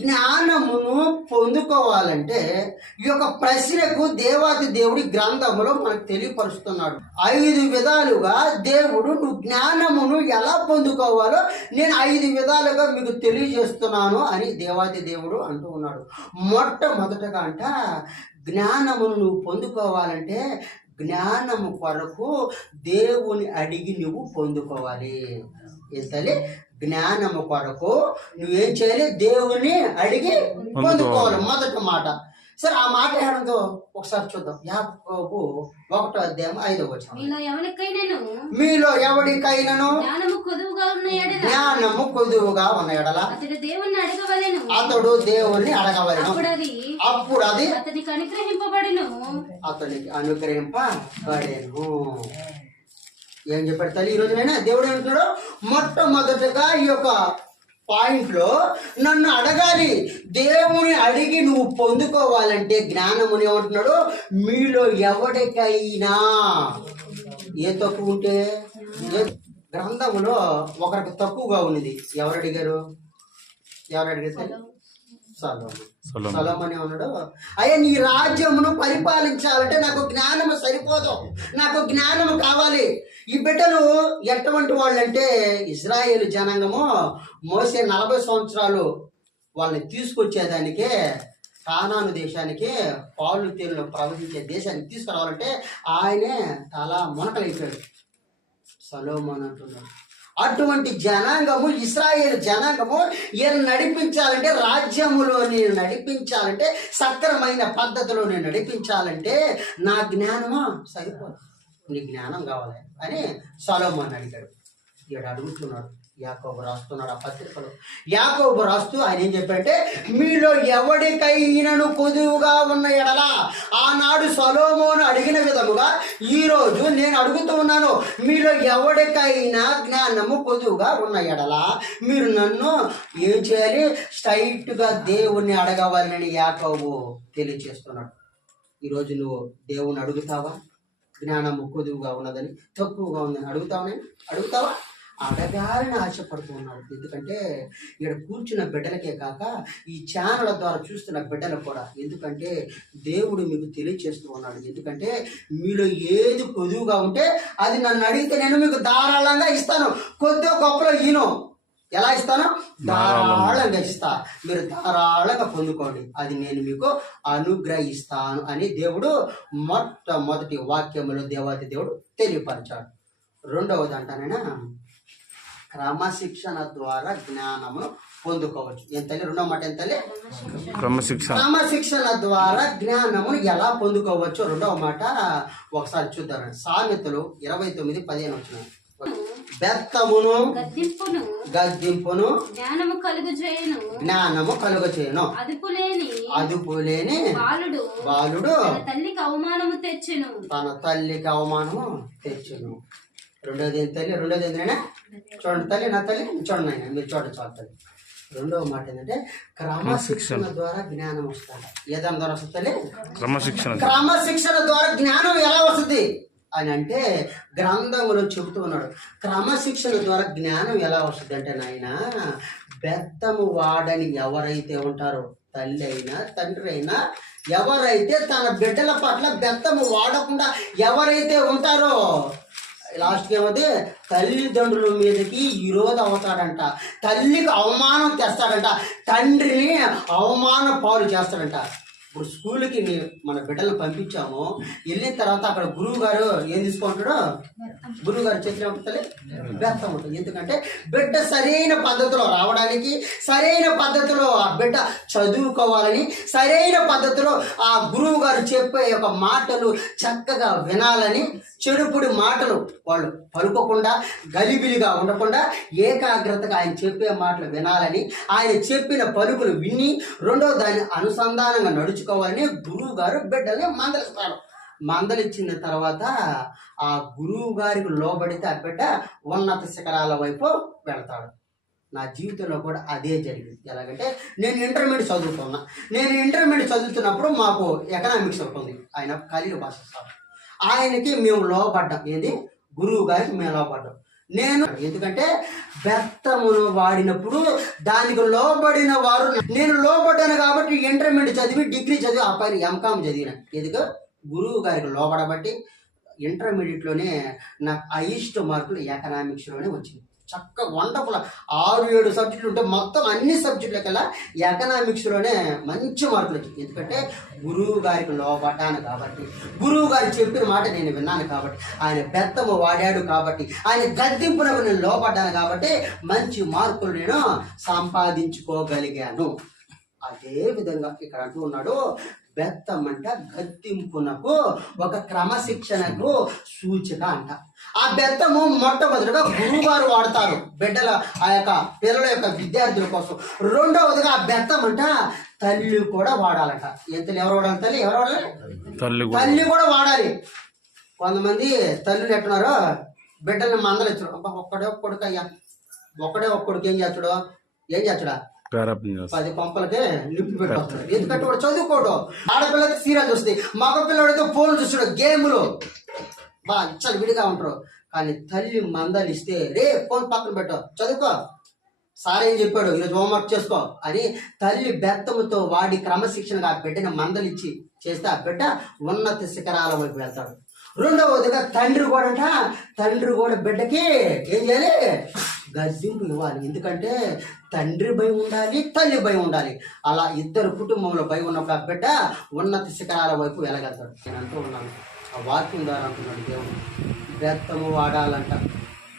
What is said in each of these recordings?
జ్ఞానమును పొందుకోవాలంటే ఈ యొక్క ప్రశ్నకు దేవాది దేవుడి గ్రంథములో మనకు తెలియపరుస్తున్నాడు. 5 విధాలుగా దేవుడు నువ్వు జ్ఞానమును ఎలా పొందుకోవాలో నేను 5 విధాలుగా మీకు తెలియజేస్తున్నాను అని దేవాది దేవుడు అంటూ ఉన్నాడు. మొట్టమొదటగా అంట జ్ఞానమును నువ్వు పొందుకోవాలంటే జ్ఞానము కొరకు దేవుని అడిగి నువ్వు పొందుకోవాలి. ఏంటంటే జ్ఞానము కొరకు నువ్వేం చేయాలి? దేవుని అడిగి పొందుకోవాలి. మొదటి మాట. సరే, ఆ మాట ఏడంతో ఒకసారి చూద్దాం. యాకోబు 1:5 మీలో ఎవరికైనాను జ్ఞానము కొదువుగా ఉన్న ఎడల అతడు దేవుణ్ణి అడగవలెను, అప్పుడు అది అతనికి అనుగ్రహింపబడెను. ఏం చెప్పాడు తల్లి ఈరోజు? నేను దేవుడు ఏమంటున్నాడు? మొట్టమొదటిగా ఈ యొక్క పాయింట్లో నన్ను అడగాలి. దేవుని అడిగి నువ్వు పొందుకోవాలంటే జ్ఞానముని ఏమంటున్నాడు? మీలో ఎవరికైనా ఏ తక్కువ ఉంటే, గ్రంథములో ఒకరికి తక్కువగా ఉన్నది. ఎవరు అడిగారు? సొలొమోను ఉన్నాడు, అయ్యా నీ రాజ్యమును పరిపాలించాలంటే నాకు జ్ఞానము సరిపోదు, నాకు జ్ఞానము కావాలి. ఈ బిడ్డలు ఎటువంటి వాళ్ళు అంటే ఇజ్రాయేల్ జనాంగము మోసే 40 సంవత్సరాలు వాళ్ళని తీసుకొచ్చేదానికే కానాను దేశానికి పాలు తేనెలు ప్రవహించే దేశానికి తీసుకురావాలంటే ఆయనే చాలా మునకలైపోయాడు. సొలొమోను అంటున్నాడు. అటువంటి జనాంగము, ఇశ్రాయేలు జనాంగము ఈయన నడిపించాలంటే, రాజ్యములో నేను నడిపించాలంటే, సక్రమైన పద్ధతిలో నేను నడిపించాలంటే నా జ్ఞానమా సరిపోదు, నీ జ్ఞానం కావాలి అని సొలొమోను అడిగాడు. ఈడ అడుగుతున్నాడు. యాకోబు రాస్తున్నాడు ఆ పత్రికలో. యాకోబు రాస్తూ ఆయన ఏం చెప్పాడంటే, మీలో ఎవరికైనాను కొదువుగా ఉన్న ఎడల, ఆనాడు సొలొమోను అడిగిన విధముగా ఈరోజు నేను అడుగుతూ ఉన్నాను. మీలో ఎవరికైనా జ్ఞానము కొదువుగా ఉన్న ఎడల మీరు నన్ను ఏం చేయాలి? స్ట్రైట్గా దేవుణ్ణి అడగవాలని యాకోబు తెలియజేస్తున్నాడు. ఈరోజు నువ్వు దేవుణ్ణి అడుగుతావా? జ్ఞానము కొదువుగా ఉన్నదని, తక్కువగా ఉందని అడుగుతావా? అడగాలని ఆశపడుతూ ఉన్నాడు. ఎందుకంటే ఇక్కడ కూర్చున్న బిడ్డలకే కాక ఈ ఛానళ్ళ ద్వారా చూస్తున్న బిడ్డలకు కూడా, ఎందుకంటే దేవుడు మీకు తెలియచేస్తూ ఉన్నాడు. ఎందుకంటే మీలో ఏది కొదువుగా ఉంటే అది నన్ను అడిగితే నేను మీకు ధారాళంగా ఇస్తాను. కొద్దిగా గొప్పలో ఈను ఎలా ఇస్తాను? ధారాళంగా ఇస్తా. మీరు ధారాళంగా పొందుకోండి, అది నేను మీకు అనుగ్రహిస్తాను అని దేవుడు మొట్టమొదటి వాక్యములో దేవాది దేవుడు తెలియపరిచాడు. రెండవది అంటానైనా క్రమశిక్షణ ద్వారా జ్ఞానమును పొందుకోవచ్చు. ఏం తల్లి? రెండవ మాట ఏం తల్లి? క్రమశిక్షణ ద్వారా జ్ఞానమును ఎలా పొందుకోవచ్చు? రెండవ మాట ఒకసారి చూద్దాం. సామెతలు 29:15 వచ్చిన బెత్తమును గద్దింపును జ్ఞానము కలుగ చేయును, అదుపులేని బాలుడు తన తల్లికి అవమానము తెచ్చును. రెండోది ఏం తల్లి? రెండోది ఏంటంటే చూడండి తల్లి, నా తల్లి చూడండి, మీరు చూడండి చాలు తల్లి. రెండవ మాట ఏంటంటే క్రమశిక్షణ ద్వారా జ్ఞానం వస్తుంది. ఏదాని ద్వారా వస్తుంది తల్లి? క్రమశిక్షణ ద్వారా జ్ఞానం ఎలా వస్తుంది అని అంటే గ్రంథంలో చెబుతూ ఉన్నాడు. క్రమశిక్షణ ద్వారా జ్ఞానం ఎలా వస్తుంది అంటే, నాయన బెత్తము వాడని ఎవరైతే ఉంటారో, తల్లి అయినా తండ్రి అయినా, ఎవరైతే తన బిడ్డల పట్ల బెత్తము వాడకుండా ఎవరైతే ఉంటారో, లాస్ట్కి ఏమైతే తల్లిదండ్రుల మీదకి విరోధం అవుతాడంట, తల్లికి అవమానం తెస్తాడంట, తండ్రిని అవమాన పాలు చేస్తాడంట. ఇప్పుడు స్కూల్కి మన బిడ్డలను పంపించాము, వెళ్ళిన తర్వాత అక్కడ గురువు గారు ఏం తీసుకుంటాడో, గురువు గారు చెప్పినప్పుడు బెత్తం ఉంటుంది. ఎందుకంటే బిడ్డ సరైన పద్ధతిలో రావడానికి, సరైన పద్ధతిలో ఆ బిడ్డ చదువుకోవాలని, సరైన పద్ధతిలో ఆ గురువు గారు చెప్పే యొక్క మాటలు చక్కగా వినాలని, చెడుపుడి మాటలు వాళ్ళు పలుకోకుండా, గలిబిలిగా ఉండకుండా ఏకాగ్రతగా ఆయన చెప్పే మాటలు వినాలని, ఆయన చెప్పిన పలుకులు విని రెండో దాన్ని అనుసంధానంగా నడుచుకోవాలని గురువు గారు బిడ్డల్ని మందలిస్తాడు. మందలిచ్చిన తర్వాత ఆ గురువు గారికి లోబడితే ఆ బిడ్డ ఉన్నత శిఖరాల వైపు వెళ్తాడు. నా జీవితంలో కూడా అదే జరిగింది. ఎలాగంటే నేను ఇంటర్మీడియట్ చదువుతున్నప్పుడు మాకు ఎకనామిక్స్ ఉంటుంది, ఆయన ఖలీల్ భాష సార్. ఆయనకి మేము లోపడ్డాం. ఏది? గురువు గారికి మేము లోపడ్డాం. నేను ఎందుకంటే బెత్తమును వాడినప్పుడు దానికి లోబడిన వారు, నేను లోబడ్డాను కాబట్టి ఇంటర్మీడియట్ చదివి డిగ్రీ చదివి ఆ పైన ఎంకామ్ చదివిన, ఎందుకు గురువు గారికి లోబడబట్టి ఇంటర్మీడియట్లోనే నాకు హైయెస్ట్ మార్కులు ఎకనామిక్స్లోనే వచ్చింది. చక్కగా వండర్ఫుల్ 6-7 సబ్జెక్టులు ఉంటే మొత్తం అన్ని సబ్జెక్టులకల్లా ఎకనామిక్స్లోనే మంచి మార్కులు వచ్చింది. ఎందుకంటే గురువు గారికి లోబడ్డాను కాబట్టి, గురువు గారు చెప్పిన మాట నేను విన్నాను కాబట్టి, ఆయన బెత్తము వాడాడు కాబట్టి, ఆయన గద్దింపునకు నేను లోబడ్డాను కాబట్టి మంచి మార్కులు నేను సంపాదించుకోగలిగాను. అదే విధంగా ఇక్కడ అంటూ ఉన్నాడు, బెత్తం అంట గద్దింపునకు, ఒక క్రమశిక్షణకు సూచిక అంట. ఆ బెత్తము మొట్టమొదటిగా గురువుగారు వాడతారు బిడ్డల ఆ యొక్క పిల్లల యొక్క విద్యార్థుల కోసం. రెండవదిగా ఆ బెత్తం అంట తల్లి కూడా వాడాలట. ఎవరు వాడాలి? తల్లి ఎవరు వాడాలి? తల్లి కూడా వాడాలి. కొంతమంది తల్లులు ఎట్టున్నారో బిడ్డల్ని మందలిచ్చారు, ఒక్కడే ఒక్కడికి అయ్యా, ఒక్కడే ఒక్కడికి ఏం చేస్తాడా 10 పంపలకే నిప్పు పెట్టొస్తాడు. ఎందుకంటే వాడు చదువుకోవడం, ఆడపిల్లకి సీరియల్ చూస్తుంది, మగ పిల్లడైతే ఫోన్ చూస్తాడు, గేములు బాగా విడిగా ఉంటారు. కానీ తల్లి మందలిస్తే, రే ఫోన్ పక్కన పెట్టు, చదువుకో, సార్ ఏం చెప్పాడు ఈరోజు హోంవర్క్ చేసుకో అని తల్లి బెత్తముతో వాడి క్రమశిక్షణగా ఆ బిడ్డని మందలిచ్చి చేస్తే ఆ బిడ్డ ఉన్నత శిఖరాల వైపు వెళ్తాడు. రెండవదిగా తండ్రి కూడా బిడ్డకి ఏం చేయాలి? గద్దింపు ఇవ్వాలి. ఎందుకంటే తండ్రి భయం ఉండాలి, తల్లి భయం ఉండాలి. అలా ఇద్దరు కుటుంబంలో భయం ఉన్నప్పుడు ఆ బిడ్డ ఉన్నత శిఖరాల వైపు వెళ్ళగలుగుతాడు. నేను అంటూ ఉన్నాను, ఆ వాక్యం ద్వారా అంటున్నాడు దేవుడు, బెత్తము వాడాలంట.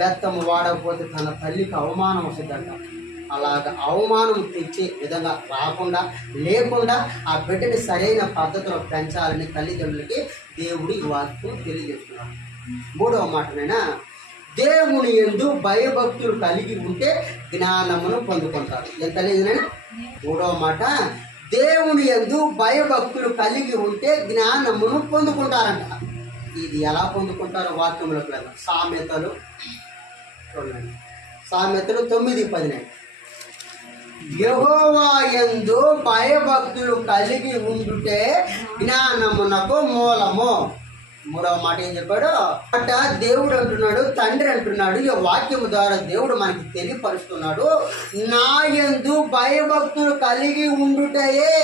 బెత్తము వాడకపోతే తన తల్లికి అవమానం వస్తుందంట. అలాగ అవమానం తెచ్చే విధంగా లేకుండా ఆ బిడ్డని సరైన పద్ధతిలో పెంచాలని తల్లిదండ్రులకి దేవుడు ఈ వాక్యం తెలియజేస్తున్నాడు. మూడవ మాటనైనా, దేవుని యందు భయభక్తులు కలిగి ఉంటే జ్ఞానమును పొందుకుంటారు. ఎంత లేదనైనా? మూడవ మాట, దేవుని యందు భయభక్తులు కలిగి ఉంటే జ్ఞానమును పొందుకుంటారంట. ఇది ఎలా పొందుకుంటారో వాక్యంలోకి వెళ్దాం. సామెతలు 9:10. యెహోవా యందు భయభక్తులు కలిగి ఉండుటే జ్ఞానమునకు మూలము. మూడవ మాట ఏం చెప్పాడు? అట దేవుడు అంటున్నాడు, తండ్రి అంటున్నాడు, ఈ వాక్యము ద్వారా దేవుడు మనకి తెలియపరుస్తున్నాడు, నా యందు భయభక్తులు కలిగి ఉండుటయే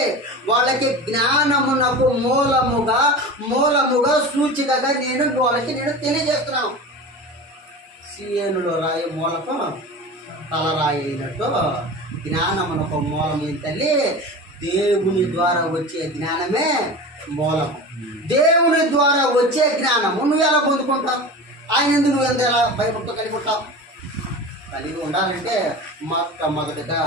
వాళ్ళకి జ్ఞానమునకు మూలముగా సూచికగా వాళ్ళకి నేను తెలియజేస్తున్నాను. సియేనులో రాయి మూలకు తలరాయి అయినట్టు జ్ఞానమునకు మూలం ఏంటంటే దేవుని ద్వారా వచ్చే జ్ఞానమే మూలము. దేవుని ద్వారా వచ్చే జ్ఞానము నువ్వు ఎలా పొందుకుంటావు? ఆయన ఎందుకు నువ్వు ఎలా భయభక్తులు కలిగి ఉంటావు? కలిగి ఉండాలంటే మొట్టమొదటిగా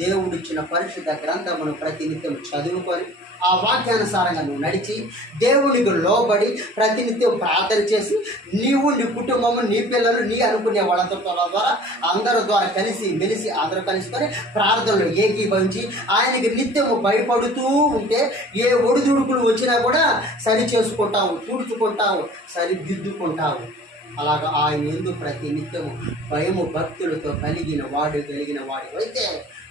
దేవుడిచ్చిన పరిశుద్ధ గ్రంథమును ప్రతినిత్యం చదువుకొని ఆ వాక్యానుసారంగా నువ్వు నడిచి దేవునికి లోబడి ప్రతినిత్యం ప్రార్థన చేసి నీవు, నీ కుటుంబము, నీ పిల్లలు, నీ అనుకునే వాళ్ళతో ద్వారా అందరి ద్వారా మెలిసి అందరూ కలుసుకొని ప్రార్థనలు ఏకీభవించి ఆయనకి నిత్యము భయపడుతూ ఉంటే ఏ ఒడిదుడుకులు వచ్చినా కూడా సరి చేసుకుంటావు, తుడుచుకుంటావు, సరిదిద్దుకుంటావు. అలాగా ఆయన ఎందు ప్రతి నిత్యము భయము భక్తులతో కలిగిన వాడివైతే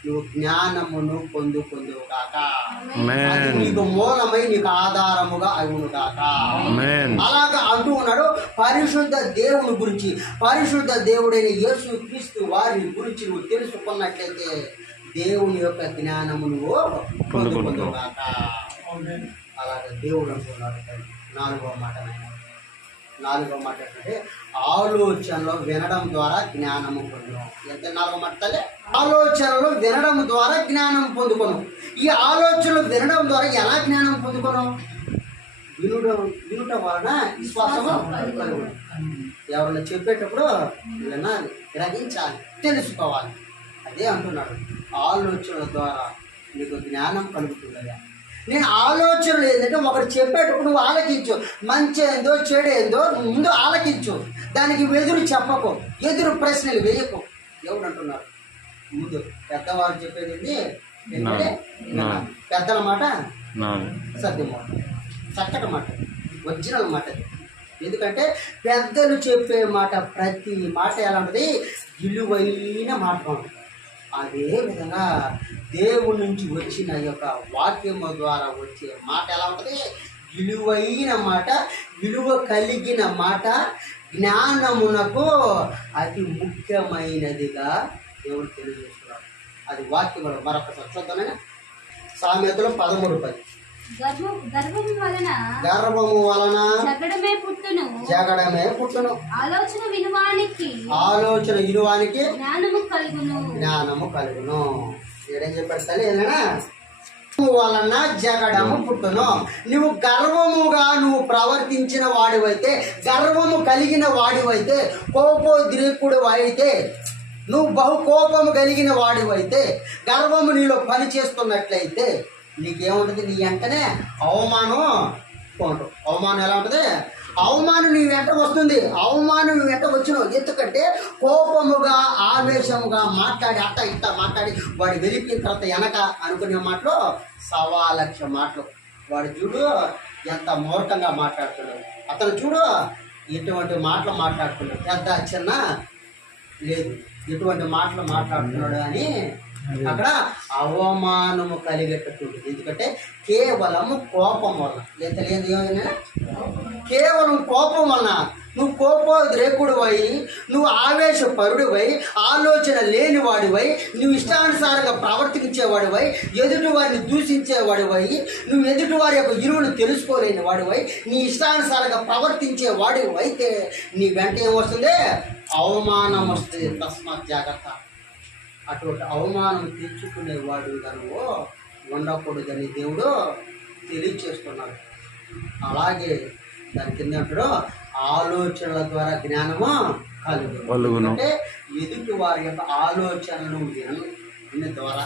నువ్వు జ్ఞానమును పొందుగాక. నీకు మూలమై నీకు ఆధారముగా అవునుగాక. అలాగా అంటూ ఉన్నాడు. పరిశుద్ధ దేవుని గురించి, పరిశుద్ధ దేవుడైన యేసు క్రీస్తు వారిని గురించి నువ్వు తెలుసుకున్నట్లయితే దేవుని యొక్క జ్ఞానము నువ్వు పొందుగాక. అలాగే దేవుడు అంటున్నాడు. నాలుగవ మాట ఏంటంటే ఆలోచనలో వినడం ద్వారా జ్ఞానము పొందును. ఎంత 4వ మాట తల్లి? ఆలోచనలు వినడం ద్వారా జ్ఞానం పొందుకోను. ఈ ఆలోచనలు వినడం ద్వారా ఎలా జ్ఞానం పొందుకోను? వినుట వలన విశ్వాసము కలుగును. ఎవరైనా చెప్పేటప్పుడు వినాలి, గ్రహించాలి, తెలుసుకోవాలి. అదే అంటున్నాడు, ఆలోచనల ద్వారా నీకు జ్ఞానం కలుగుతుందయ్యా. నేను ఆలోచనలు ఏంటంటే ఒకటి చెప్పేటప్పుడు నువ్వు ఆలకించు, మంచి ఏందో చెడు ఏందో నువ్వు ముందు ఆలకించు, దానికి ఎదురు చెప్పకు, ఎదురు ప్రశ్నలు వేయకు. ఎవరు అంటున్నారు? ముందు పెద్దవారు చెప్పేది ఏంటంటే పెద్దల మాట సత్యం మాట, చక్కటి మాట, ఒరిజినల్ మాట. ఎందుకంటే పెద్దలు చెప్పే మాట ప్రతి మాట ఎలా ఉంటుంది? విలువైన మాట ఉంటుంది. అదే విధంగా దేవుడి నుంచి వచ్చిన యొక్క వాక్యము ద్వారా వచ్చే మాట ఎలా ఉంటుంది? విలువైన మాట, విలువ కలిగిన మాట జ్ఞానమునకు అతి ముఖ్యమైనదిగా దేవుడు తెలియజేస్తున్నాడు. అది వాక్యం మరొకసారి చూద్దామైనా. సామెతలు 13:10. గర్వము వలన జగడమే పుట్టును, ఆలోచన వినువానికి జ్ఞానము కలుగును. ఏడేం చెప్పాడు తల్లి? ఏదైనా వలన జగడము పుట్టును. నువ్వు గర్వముగా ప్రవర్తించిన వాడివైతే, గర్వము కలిగిన వాడివైతే, కోపోద్రేకుడు అయితే, నువ్వు బహు కోపము కలిగిన వాడివైతే, గర్వము నీలో పని చేస్తున్నట్లయితే నీకేముంటుంది? నీ వెంటనే అవమానం పోంటావు. అవమానం ఎలా ఉంటుంది? అవమానం నీ వెంట వస్తుంది. అవమానం నీ వెంట వచ్చినావు. ఎందుకంటే కోపముగా ఆవేశముగా మాట్లాడి అట్ట ఇట్ట మాట్లాడి వాడు వెళ్ళిపోయిన తర్వాత వెనక అనుకునే మాటలు 1,00,000 మాటలు. వాడు చూడు ఎంత మూర్ఖంగా మాట్లాడుతున్నాడు, అతను చూడు ఎటువంటి మాటలు మాట్లాడుతున్నాడు, పెద్ద చిన్న లేదు, ఎటువంటి మాటలు మాట్లాడుతున్నాడు అని అక్కడ అవమానము కలిగేటట్టు. ఎందుకంటే కేవలము కోపం వలన, లేదు ఏమైనా కేవలం కోపం వలన నువ్వు కోపోద్రేకుడివై, నువ్వు ఆవేశపరుడివై, ఆలోచన లేనివాడివై, నువ్వు ఇష్టానుసారంగా ప్రవర్తించేవాడివై, ఎదుటి వారిని దూషించేవాడివై, నువ్వు ఎదుటి వారి యొక్క ఇరువును తెలుసుకోలేని వాడివై, నీ ఇష్టానుసారంగా ప్రవర్తించే వాడివైతే నీ వెంట ఏమొస్తుంది? అవమానం వస్తుంది. తస్మాత్ జాగ్రత్త. అటువంటి అవమానం తెచ్చుకునేవాడు నువ్వు ఉండకూడదని దేవుడు తెలియచేస్తున్నాడు. అలాగే దాని కింద అంటాడు, ఆలోచనల ద్వారా జ్ఞానము కలుగును. అంటే ఎదుటి వారి యొక్క ఆలోచనలు విన్న ద్వారా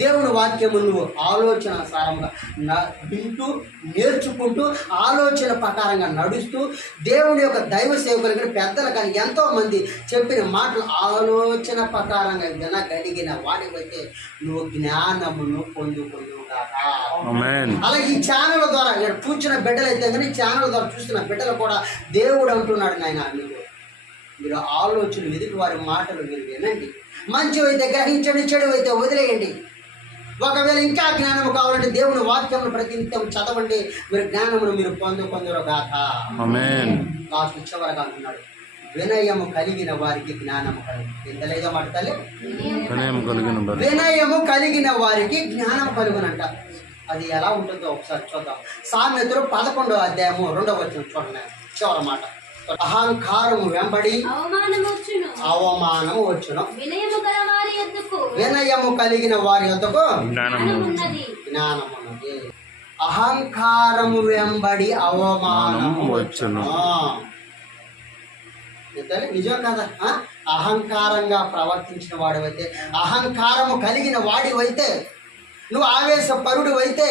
దేవుని వాక్యము నువ్వు ఆలోచన సారంగా వింటూ నేర్చుకుంటూ ఆలోచన ప్రకారంగా నడుస్తూ దేవుని యొక్క దైవ సేవకులు కానీ పెద్దలు కానీ ఎంతోమంది చెప్పిన మాటలు ఆలోచన ప్రకారంగా వినగలిగిన వాడివైతే నువ్వు జ్ఞానమును పొందుకుంటున్నాక. అలాగే ఈ ఛానల్ ద్వారా ఇక్కడ కూర్చున్న బిడ్డలు అయితే కానీ ఛానల్ ద్వారా చూస్తున్న బిడ్డలు కూడా దేవుడు అంటున్నాడు, నాయన మీరు ఆలోచన ఎదుటి వారి మాటలు మీరు వినండి, మంచివైతే గ్రహించండి, చెడు అయితే వదిలేయండి. ఒకవేళ ఇంకా జ్ఞానం కావాలంటే దేవుని వాక్యమును ప్రతినిత్యం చదవండి, మీరు జ్ఞానమును మీరు పొందురుగాక. లాస్ట్ చివరగా అంటున్నాడు, వినయము కలిగిన వారికి జ్ఞానము కలుగును. ఎంతలేదో మాట తల్లి, వినయము కలిగిన వారికి జ్ఞానం కలుగునంట. అది ఎలా ఉంటుందో ఒకసారి చూద్దాం. సామెతలు 11వ అధ్యాయము 2వ వచనం చూడండి, చివరి మాట. అహంకారము వెంబడి అవమానము వచ్చును, వినయము కలిగిన వారి యొద్దకు జ్ఞానమున్నది. అహంకారము వెంబడి అవమానము వచ్చును. నిజం కదా? అహంకారంగా ప్రవర్తించిన వాడివైతే, అహంకారము కలిగిన వాడివైతే, నువ్వు ఆవేశపరుడివైతే,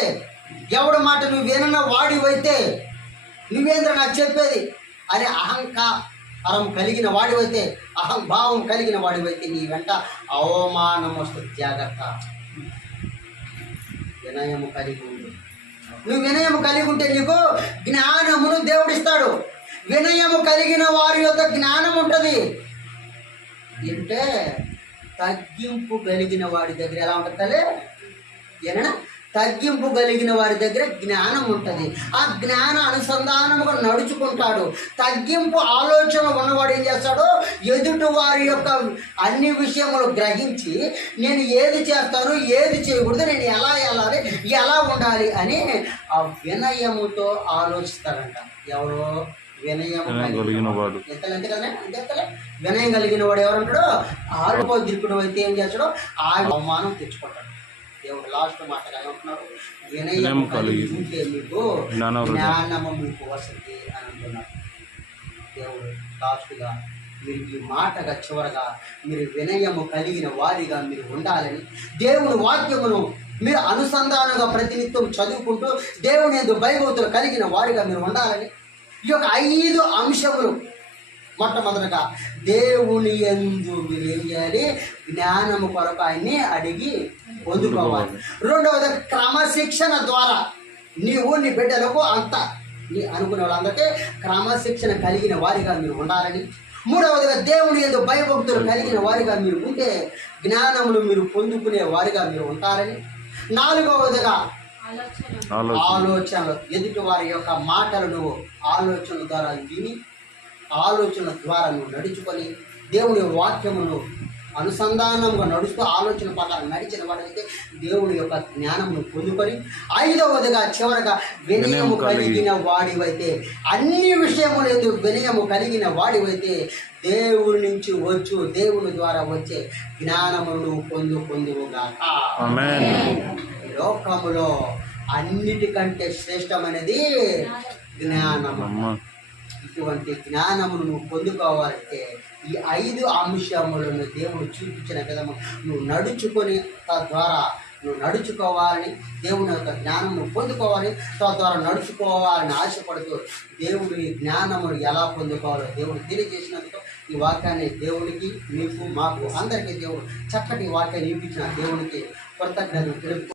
ఎవడి మాట నువ్వు వినన్న వాడివైతే, నువ్వేంద్ర నాకు చెప్పేది అని అహంకారం కలిగిన వాడివైతే, అహంభావం కలిగిన వాడివైతే నీ వెంట అవమానం వస్తుంది. జాగ్రత్త. వినయము కలిగి ఉండు. నువ్వు వినయము కలిగి ఉంటే నీకు జ్ఞానమును దేవుడిస్తాడు. వినయము కలిగిన వారి యొక్క జ్ఞానం ఉంటుంది. అంటే తగ్గింపు కలిగిన వాడి దగ్గర ఎలా ఉంటుంది? ఏనా తగ్గింపు కలిగిన వారి దగ్గర జ్ఞానం ఉంటుంది. ఆ జ్ఞాన అనుసంధానముగా నడుచుకుంటాడు. తగ్గింపు ఆలోచన ఉన్నవాడు ఏం చేస్తాడు? ఎదుటి వారి యొక్క అన్ని విషయములు గ్రహించి నేను ఏది చేస్తాను, ఏది చేయకూడదు, నేను ఎలా వెళ్ళాలి, ఎలా ఉండాలి అని ఆ వినయముతో ఆలోచిస్తాడంట. ఎవరో వినయం కలిగిన వాడు. ఎంతలే వినయం కలిగిన వాడు ఎవరంటాడు? ఆలోపోద్రికుడు అయితే ఏం చేస్తాడో ఆ అవమానం తెచ్చుకుంటాడు. దేవుడు లాస్ట్ మాట అంటున్నారు, వినయం కలిగి ఉంటే మీకు జ్ఞానము మీకు వస్తుంది అని అంటున్నాడు. దేవుడు లాస్ట్గా మీరు ఈ మాటగా చివరగా మీరు వినయము కలిగిన వారిగా మీరు ఉండాలని, దేవుని వాక్యమును మీరు అనుసంధానంగా ప్రతినిత్యం చదువుకుంటూ దేవుని యందు భయభక్తులు కలిగిన వారిగా మీరు ఉండాలని ఈ యొక్క 5 అంశములు. మొట్టమొదటిగా దేవుని యందు మీరు ఏం చేయాలి? జ్ఞానము కొరకు ఆయన్ని అడిగి పొందుకోవాలి. రెండవది క్రమశిక్షణ ద్వారా నీవు నీ బిడ్డలకు అంతా నీ అనుకునే వాళ్ళందరికీ క్రమశిక్షణ కలిగిన వారిగా మీరు ఉండాలని. మూడవదిగా దేవుని యందు భయభక్తులు కలిగిన వారిగా మీరు ఉంటే జ్ఞానమును మీరు పొందుకునే వారిగా మీరు ఉంటారని. నాలుగవదిగా ఆలోచనలు, ఎదుటి వారి యొక్క మాటలు నువ్వు ఆలోచనల ద్వారా విని, ఆలోచనల ద్వారా నువ్వు నడుచుకొని దేవుని వాక్యమును అనుసంధానంగా నడుస్తూ ఆలోచన ప్రకారం నడిచిన వాడైతే దేవుని యొక్క జ్ఞానమును పొందుకొని, ఐదవదిగా చివరగా వినయము కలిగిన వాడివైతే, అన్ని విషయములు ఎందుకు వినయము కలిగిన వాడివైతే దేవుని నుంచి వచ్చు, దేవుని ద్వారా వచ్చే జ్ఞానమును పొందుగాక. లోకములో అన్నిటికంటే శ్రేష్టమైనది జ్ఞానము. ఇటువంటి జ్ఞానమును నువ్వు పొందుకోవాలంటే ఈ 5 అంశములను దేవుడు చూపించిన విధము నువ్వు నడుచుకొని తద్వారా నువ్వు నడుచుకోవాలని, దేవుని యొక్క జ్ఞానమును పొందుకోవాలి, తద్వారా నడుచుకోవాలని ఆశపడుతూ దేవుడి జ్ఞానమును ఎలా పొందుకోవాలో దేవుడు తెలియజేసినందుకు ఈ వాక్యాన్ని దేవుడికి, మీకు, మాకు అందరికీ దేవుడు చక్కటి వాక్యాన్ని ఇప్పించిన దేవునికి కృతజ్ఞతలు తెలుపు.